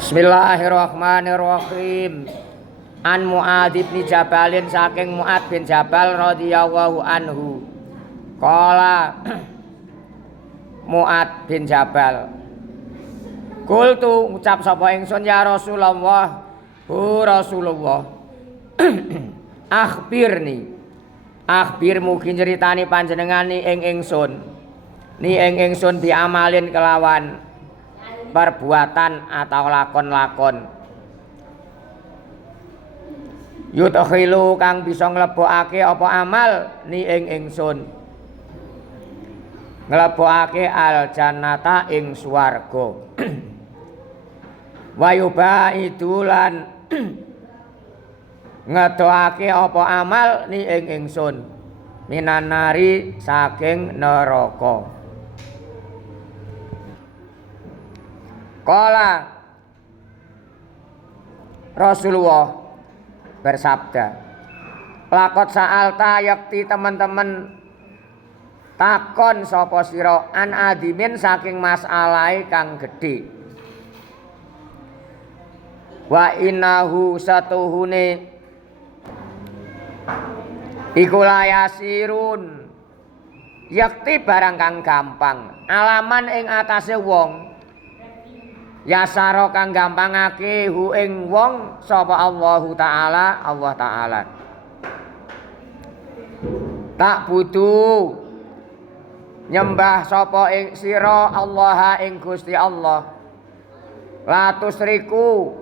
Bismillahirrahmanirrahim. An Mu'adz bin Jabalin saking Mu'adz bin Jabal radhiyallahu anhu. Qala Mu'adz bin Jabal. Qultu ngucap sapa ingsun ya Rasulullah, hu Rasulullah. Akhbir mugi nyeritani panjenengan ni ing ingsun bi amalin kelawan perbuatan atau lakon-lakon yudkhilu kang bisa nglebokake apa amal ni ing ingsun nglebokake al jannata ing swarga wa yubaidu lan ngedoake apa amal ni ing ingsun minan nari saking neraka. Qala Rasulullah bersabda, lakot sa'alta yakti teman-teman takon sapa sira an adimin saking masalahe kang gedhe. Wa innahu satuhune iku layasirun yakti barang kang gampang alaman ing atase wong yasaro kang gampangake hu ing wong sapa Allah Ta'ala tak butuh nyembah sapa ing sira Allah ing Gusti Allah la tusriku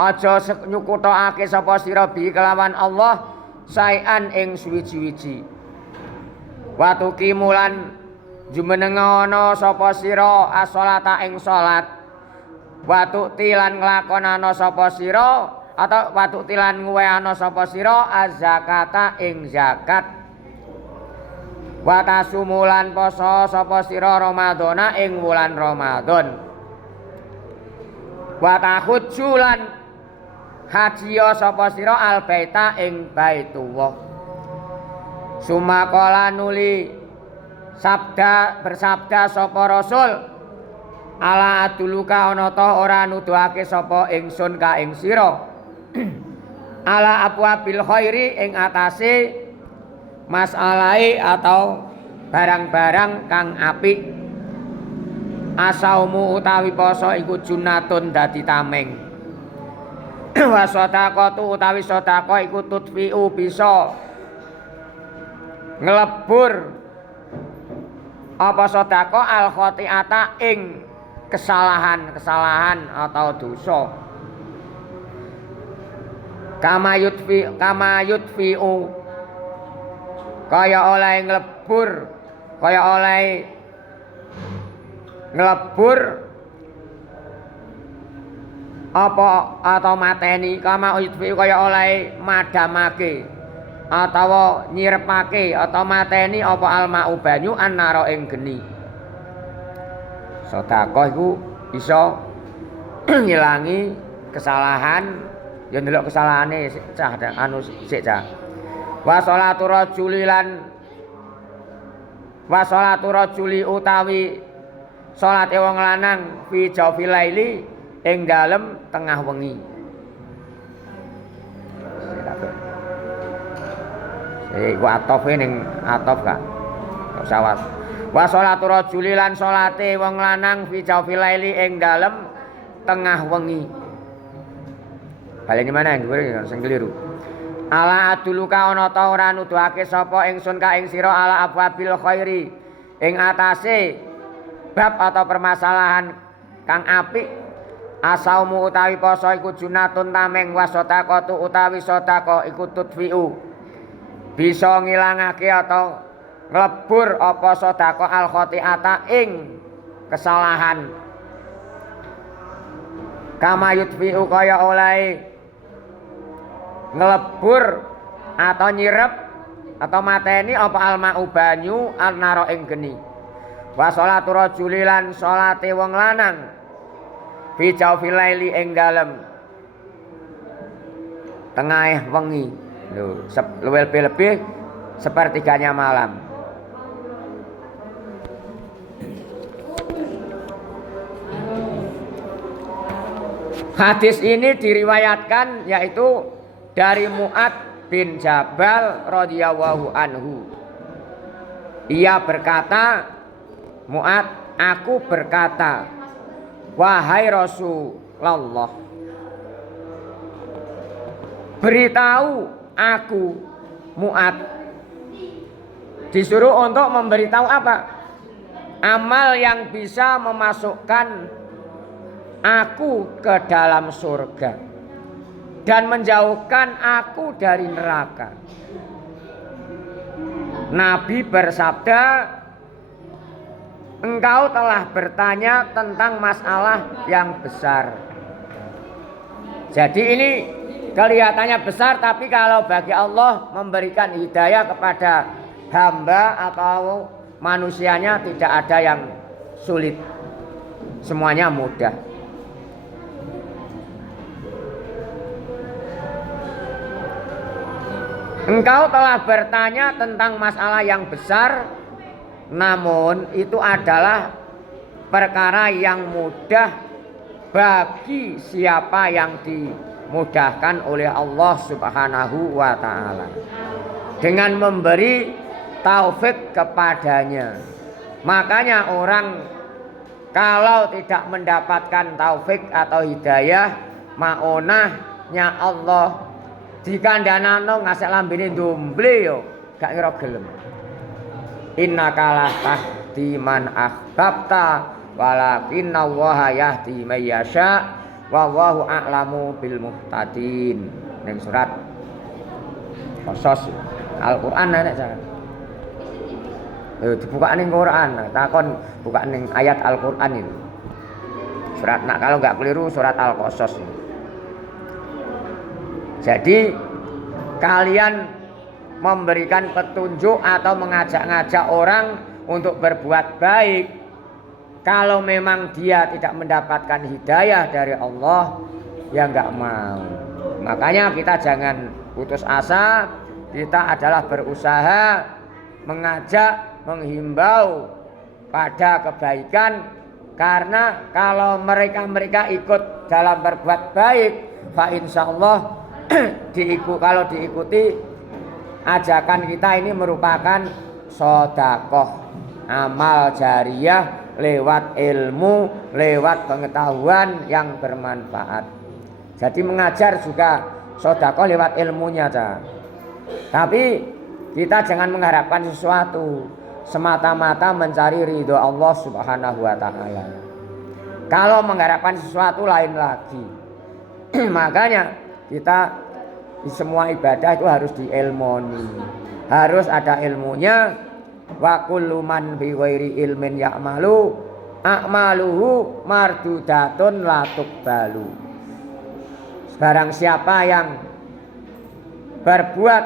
aja nyukutake sapa sira bi kelawan Allah saean ing suwiji-wiji wa tuqimulan jumenengono sapa sira as-sholata ing salat watu tilan nglakonana sapa sira atau watu tilan nguweana sapa sira az-zakata ing zakat wa tasumulan poso sapa sira Ramadhana ing wulan Ramadan wa tahujjulan hajiya sapa sira al-baita ing Baitullah sumakola nuli bersabda sapa Rasul ala aduluka ana ta ora nuduhake sapa ingsun ka ing sira ala abwabil khairi ing atase masalahe atau barang-barang kang apik asaumu utawi poso iku junatun dadi tameng wa sadaqatu utawi sedekah iku tutfiu bisa nglebur apa sedekah al khati'ata ing kesalahan atau dosa kama yutfi'u kaya oleh nglebur apa atau mateni kama yutfi'u kaya oleh madamake atau nyirepake atau mateni apa alma'u banyu annara ing geni. Sedekah iku iso ngilangi kesalahan, ya ndelok kesalahane cah anu sik cah. Wa sholatu rajuli utawi salate wong lanang fi jawfil laili ing dalem tengah wengi. Iku atofe ning atof gak? Sawas. Wa sholatu rajuli lan salate wong lanang fi jawfil laili ing dalem tengah wengi. Baleni mana yang sing keliru. Ala aduluka ana ta ora nuduhake sapa ingsun ka ing sira ala abwabil khairi ing atase bab atau permasalahan kang apik asaumu utawi poso iku junatun tameng wa sadaqatu utawi sedekah iku tutfiu bisa ngilangake atau nglebur apa sedekah al khati'ata ing kesalahan kama yutfi'u kaya oleh nglebur atau nyirep atau mateni apa alma'u banyu annara ing geni wa sholatu rajuli lan sholate wong lanang fi jawfil laili ing dalem tengah wengi lho lebih sepertiganya malam. Hadis ini diriwayatkan yaitu dari Mu'ad bin Jabal radhiyallahu anhu. Ia berkata, Mu'ad, aku berkata, wahai Rasulullah, beritahu aku, Mu'ad. Disuruh untuk memberitahu apa? Amal yang bisa memasukkan aku ke dalam surga dan menjauhkan aku dari neraka. Nabi bersabda, engkau telah bertanya tentang masalah yang besar. Jadi ini kelihatannya besar, tapi kalau bagi Allah memberikan hidayah kepada hamba atau manusianya tidak ada yang sulit. Semuanya mudah. Engkau telah bertanya tentang masalah yang besar, namun itu adalah perkara yang mudah bagi siapa yang dimudahkan oleh Allah Subhanahu wa ta'ala dengan memberi taufik kepadanya. Makanya orang kalau tidak mendapatkan taufik atau hidayah, maonahnya Allah dikandhanano ngasih lambene ndomble yo gak ngira gelem. Innaka la tahdi man ahbabta walakinna Allaha yahdi may yasha wallahu a'lamu bil muhtadin. Ning surat Qasas Al-Qur'an nek jan. Dibuka ning Quran, takon buka ning ayat Al-Qur'an itu. Surat nak kalau enggak keliru surat Al-Qasas. Jadi kalian memberikan petunjuk atau mengajak-ngajak orang untuk berbuat baik, kalau memang dia tidak mendapatkan hidayah dari Allah, ya enggak mau. Makanya kita jangan putus asa, kita adalah berusaha mengajak, menghimbau pada kebaikan, karena kalau mereka ikut dalam berbuat baik, fa insyaallah kalau diikuti ajakan kita ini merupakan sedekah, amal jariyah lewat ilmu, lewat pengetahuan yang bermanfaat. Jadi mengajar juga sedekah lewat ilmunya saja. Tapi kita jangan mengharapkan sesuatu semata-mata mencari ridho Allah Subhanahu wa ta'ala. Kalau mengharapkan sesuatu lain lagi. Makanya kita di semua ibadah itu harus diilmoni, harus ada ilmunya. Wa kullu man bi ghairi ilmin ya'malu a'maluhu mardudatun la tuqbalu. Barang siapa yang berbuat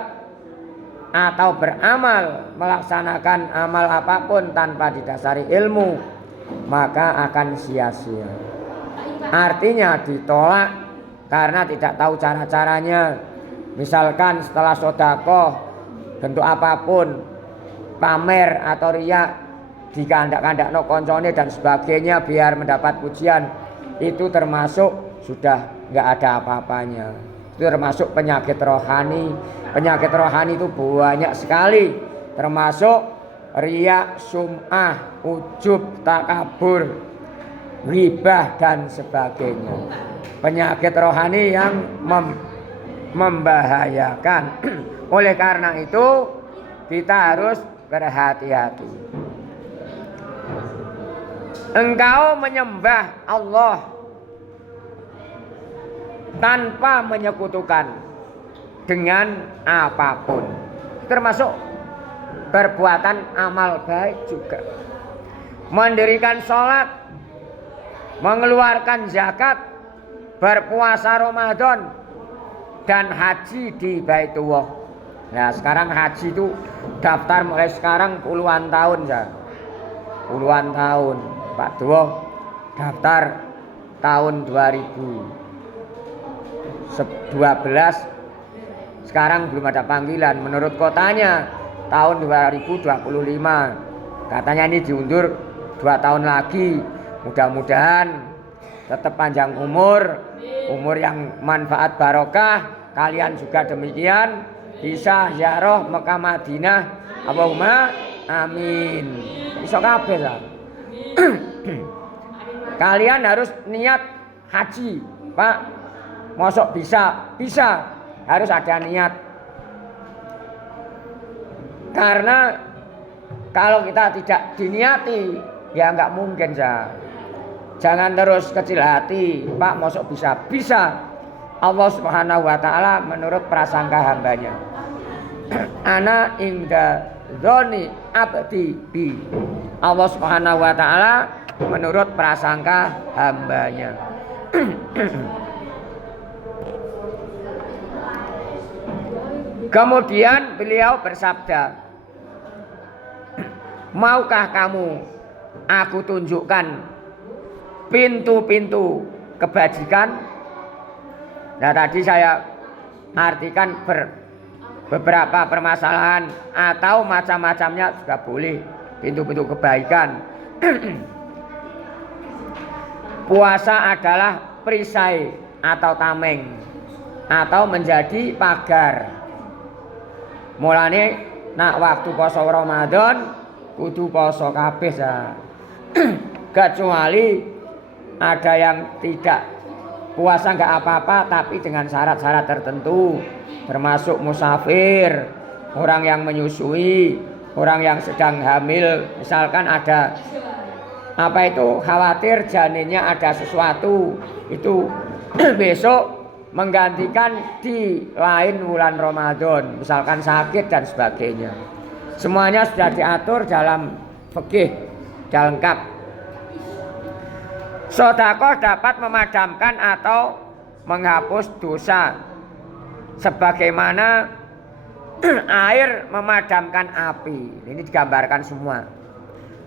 atau beramal, melaksanakan amal apapun tanpa didasari ilmu, maka akan sia-sia. Artinya ditolak karena tidak tahu cara-caranya. Misalkan setelah sedekah bentuk apapun, pamer atau riya, dikandak-kandakno koncone dan sebagainya biar mendapat pujian, itu termasuk sudah enggak ada apa-apanya. Itu termasuk penyakit rohani. Penyakit rohani itu banyak sekali, termasuk riya, sum'ah, ujub, takabur, ghibah dan sebagainya. Penyakit rohani yang membahayakan. Oleh karena itu kita harus berhati-hati. Engkau menyembah Allah tanpa menyekutukan dengan apapun, termasuk perbuatan amal baik juga. Mendirikan sholat, mengeluarkan zakat, berpuasa Ramadan, dan haji di Baitullah. Nah sekarang haji itu daftar mulai sekarang puluhan tahun ya. Puluhan tahun Pak Dewo daftar tahun 2012. Sekarang belum ada panggilan. Menurut kotanya tahun 2025. Katanya ini diundur 2 tahun lagi. Mudah-mudahan tetap panjang umur, umur yang manfaat barokah. Kalian juga demikian bisa ziarah Mekah Madinah. Allahumma amin. Iso kabeh lah. Kalian harus niat haji, Pak. Mosok bisa? Bisa. Harus ada niat. Karena kalau kita tidak diniati, ya nggak mungkin ya. Jangan terus kecil hati, Pak. Mosok bisa? Bisa. Allah Subhanahu wa taala menurut prasangka hambanya. Ana inda dzoni abdi bi. Allah Subhanahu wa taala menurut prasangka hambanya. Kemudian beliau bersabda, maukah kamu aku tunjukkan pintu-pintu kebajikan? Nah, tadi saya artikan beberapa permasalahan atau macam-macamnya juga boleh, pintu-pintu kebaikan. Puasa adalah perisai atau tameng atau menjadi pagar. Mulane nak waktu poso Ramadan kudu poso kabeh ya. Kecuali ada yang tidak puasa enggak apa-apa tapi dengan syarat-syarat tertentu, termasuk musafir, orang yang menyusui, orang yang sedang hamil, misalkan ada apa itu khawatir janinnya ada sesuatu, itu besok menggantikan di lain bulan Ramadan, misalkan sakit dan sebagainya. Semuanya sudah diatur dalam fikih, sudah lengkap. Sedekah dapat memadamkan atau menghapus dosa, sebagaimana air memadamkan api. Ini digambarkan semua.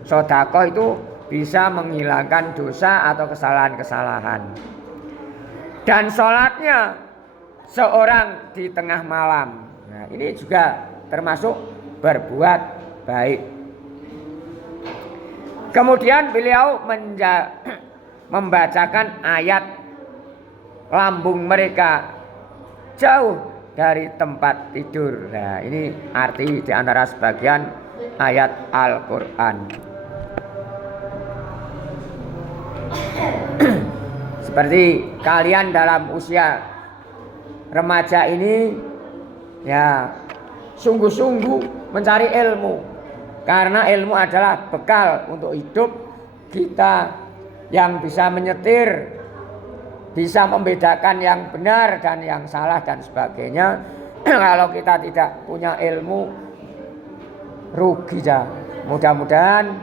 Sedekah itu bisa menghilangkan dosa atau kesalahan-kesalahan. Dan sholatnya seorang di tengah malam. Nah, ini juga termasuk berbuat baik. Kemudian beliau membacakan ayat lambung mereka jauh dari tempat tidur. Nah, ini arti di antara sebagian ayat Al-Quran. Seperti kalian dalam usia remaja ini ya sungguh-sungguh mencari ilmu, karena ilmu adalah bekal untuk hidup kita yang bisa menyetir, bisa membedakan yang benar dan yang salah dan sebagainya. Kalau kita tidak punya ilmu, rugi ya. Mudah-mudahan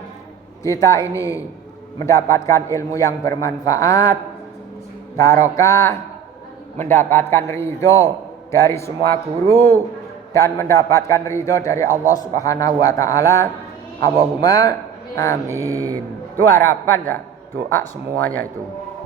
kita ini mendapatkan ilmu yang bermanfaat, barokah, mendapatkan ridho dari semua guru dan mendapatkan ridho dari Allah Subhanahu wa taala. Allahumma amin. Itu harapan ya, doa semuanya itu.